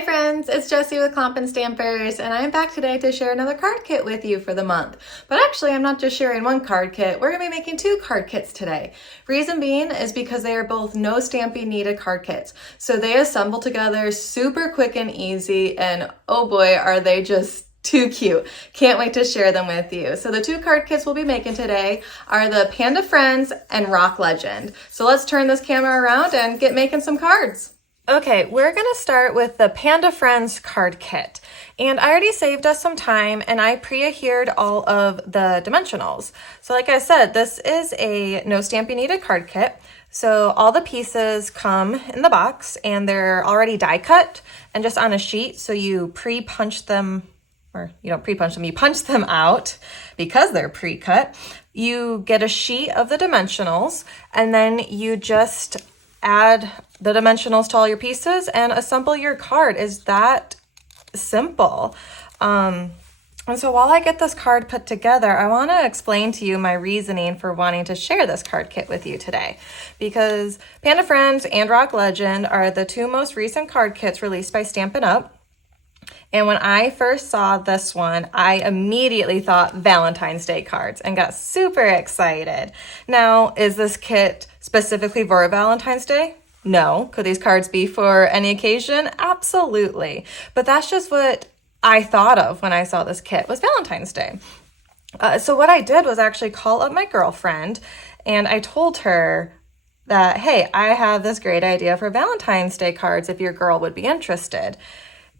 Hi friends, it's Jessie with Clomp & Stampers, and I'm back today to share another card kit with you for the month. But actually, I'm not just sharing one card kit, we're going to be making two card kits today. Reason being is because they are both no stamping needed card kits. So they assemble together super quick and easy, and oh boy, are they just too cute. Can't wait to share them with you. So the two card kits we'll be making today are the Panda Friends and Rock Legend. So let's turn this camera around and get making some cards. Okay, we're gonna start with the Panda Friends card kit. And I already saved us some time and I pre-adhered all of the dimensionals. So like I said, this is a no stamping needed card kit. So all the pieces come in the box and they're already die cut and just on a sheet. So you pre-punch them, or you don't pre-punch them, you punch them out because they're pre-cut. You get a sheet of the dimensionals and then you just add the dimensionals to all your pieces and assemble your card. Is that simple? And so while I get this card put together, I want to explain to you my reasoning for wanting to share this card kit with you today. Because Panda Friends and Rock Legend are the two most recent card kits released by Stampin' Up! And when I first saw this one, I immediately thought Valentine's Day cards and got super excited. Now, is this kit specifically for Valentine's Day? No. Could these cards be for any occasion? Absolutely. But that's just what I thought of when I saw this kit was Valentine's Day. So what I did was actually call up my girlfriend and I told her that, hey, I have this great idea for Valentine's Day cards if your girl would be interested.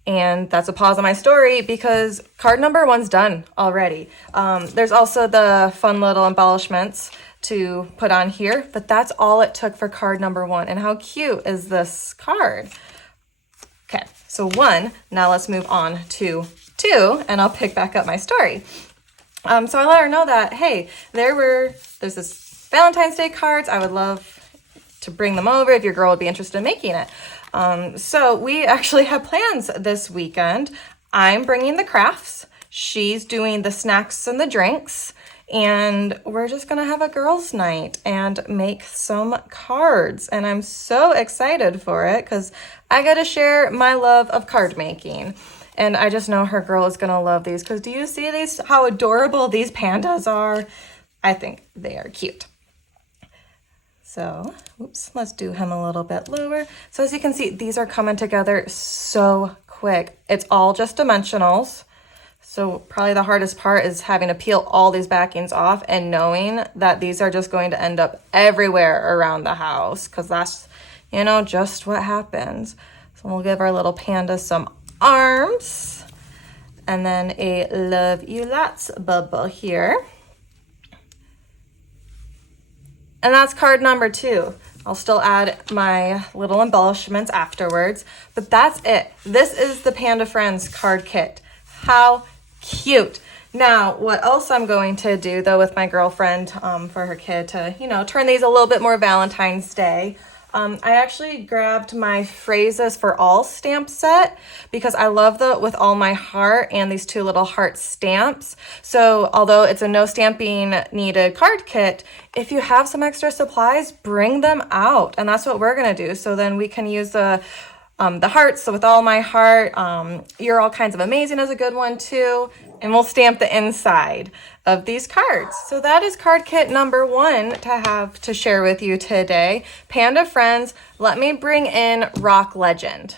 And that's a pause on my story because card number one's done already. There's also the fun little embellishments to put on here, but that's all it took for card number one. And how cute is this card? Okay, so one, now let's move on to two, and I'll pick back up my story. So I let her know that, hey, there's this Valentine's Day cards. I would love to bring them over if your girl would be interested in making it. So we actually have plans this weekend. I'm bringing the crafts. She's doing the snacks and the drinks. And we're just going to have a girls' night and make some cards. And I'm so excited for it because I got to share my love of card making. And I just know her girl is going to love these because do you see these, how adorable these pandas are? I think they are cute. So, oops, let's do him a little bit lower. So as you can see, these are coming together so quick. It's all just dimensionals. So probably the hardest part is having to peel all these backings off and knowing that these are just going to end up everywhere around the house because that's, you know, just what happens. So we'll give our little panda some arms and then a love you lots bubble here. And that's card number two. I'll still add my little embellishments afterwards, but that's it. This is the Panda Friends card kit. How cute. Now, what else I'm going to do though with my girlfriend for her kid to, you know, turn these a little bit more Valentine's Day. I actually grabbed my Phrases for All stamp set because I love the With All My Heart and these two little heart stamps. So although it's a no stamping needed card kit, if you have some extra supplies, bring them out. And that's what we're going to do. So then we can use the hearts. So With All My Heart, You're All Kinds of Amazing is a good one too. And we'll stamp the inside of these cards. So that is card kit number one to have to share with you today. Panda Friends, let me bring in Rock Legend.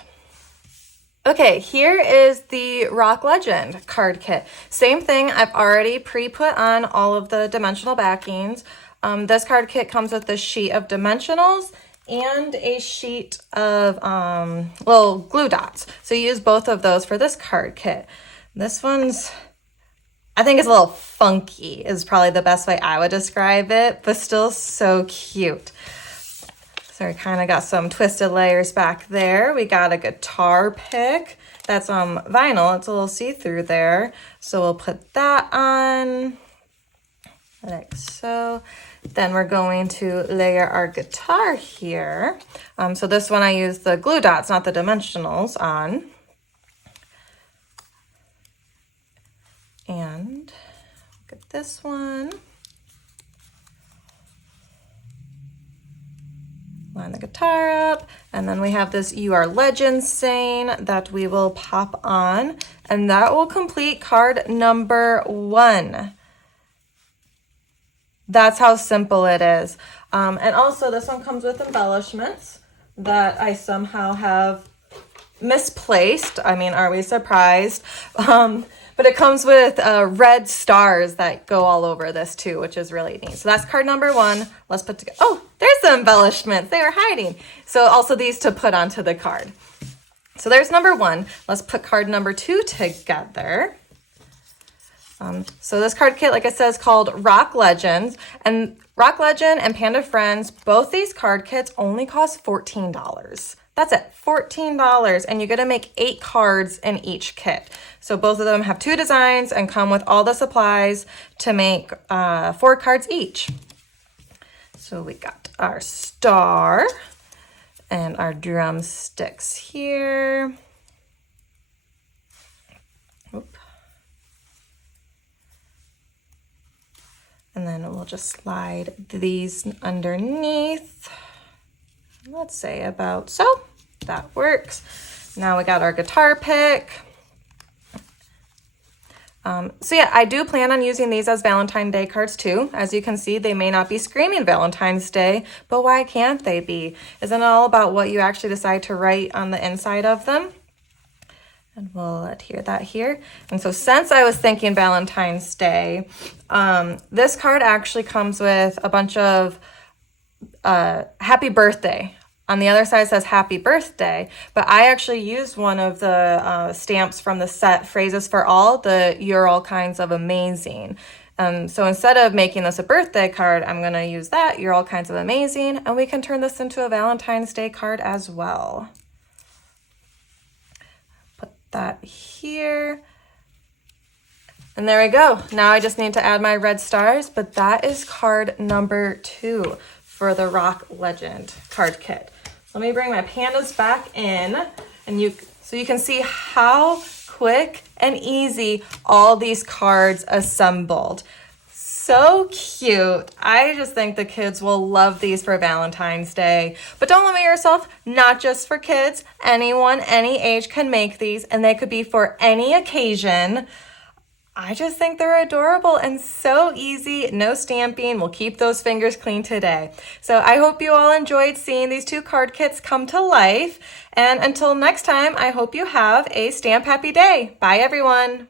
Okay, here is the Rock Legend card kit. Same thing, I've already pre-put on all of the dimensional backings. This card kit comes with a sheet of dimensionals and a sheet of little glue dots. So you use both of those for this card kit. This one's, I think it's a little funky is probably the best way I would describe it, but still so cute. So we kind of got some twisted layers back there. We got a guitar pick. That's vinyl. It's a little see-through there. So we'll put that on like so. Then we're going to layer our guitar here. So this one I use the glue dots, not the dimensionals on. And get this one. Line the guitar up, and then we have this "You Are Legend" saying that we will pop on, and that will complete card number 1. That's how simple it is. And also this one comes with embellishments that I somehow have misplaced. I mean, are we surprised? But it comes with red stars that go all over this too, which is really neat. So that's card number 1. Let's put together. Oh, there's the embellishments. They were hiding. So also these to put onto the card. So there's number 1. Let's put card number 2 together. So this card kit, like I said, is called Rock Legends. And Rock Legend and Panda Friends, both these card kits only cost $14. That's it, $14. And you get to make 8 cards in each kit. So both of them have 2 designs and come with all the supplies to make 4 cards each. So we got our star and our drumsticks here. Oop. And then we'll just slide these underneath. Let's say about so. That works. Now we got our guitar pick. So yeah, I do plan on using these as Valentine's Day cards too. As you can see, they may not be screaming Valentine's Day, but why can't they be? Isn't it all about what you actually decide to write on the inside of them? And we'll adhere that here. And so since I was thinking Valentine's Day, this card actually comes with a bunch of happy birthday. On the other side says happy birthday, but I actually used one of the stamps from the set Phrases for All, the You're All Kinds of Amazing. So instead of making this a birthday card, I'm going to use that, You're All Kinds of Amazing, and we can turn this into a Valentine's Day card as well. Put that here. And there we go. Now I just need to add my red stars, but that is card number 2 for the Rock Legend card kit. Let me bring my pandas back in, and so you can see how quick and easy all these cards assembled. So cute. I just think the kids will love these for Valentine's Day. But don't limit yourself, not just for kids. Anyone, any age can make these, and they could be for any occasion. I just think they're adorable and so easy. No stamping. We'll keep those fingers clean today. So I hope you all enjoyed seeing these 2 card kits come to life. And until next time, I hope you have a stamp happy day. Bye, everyone.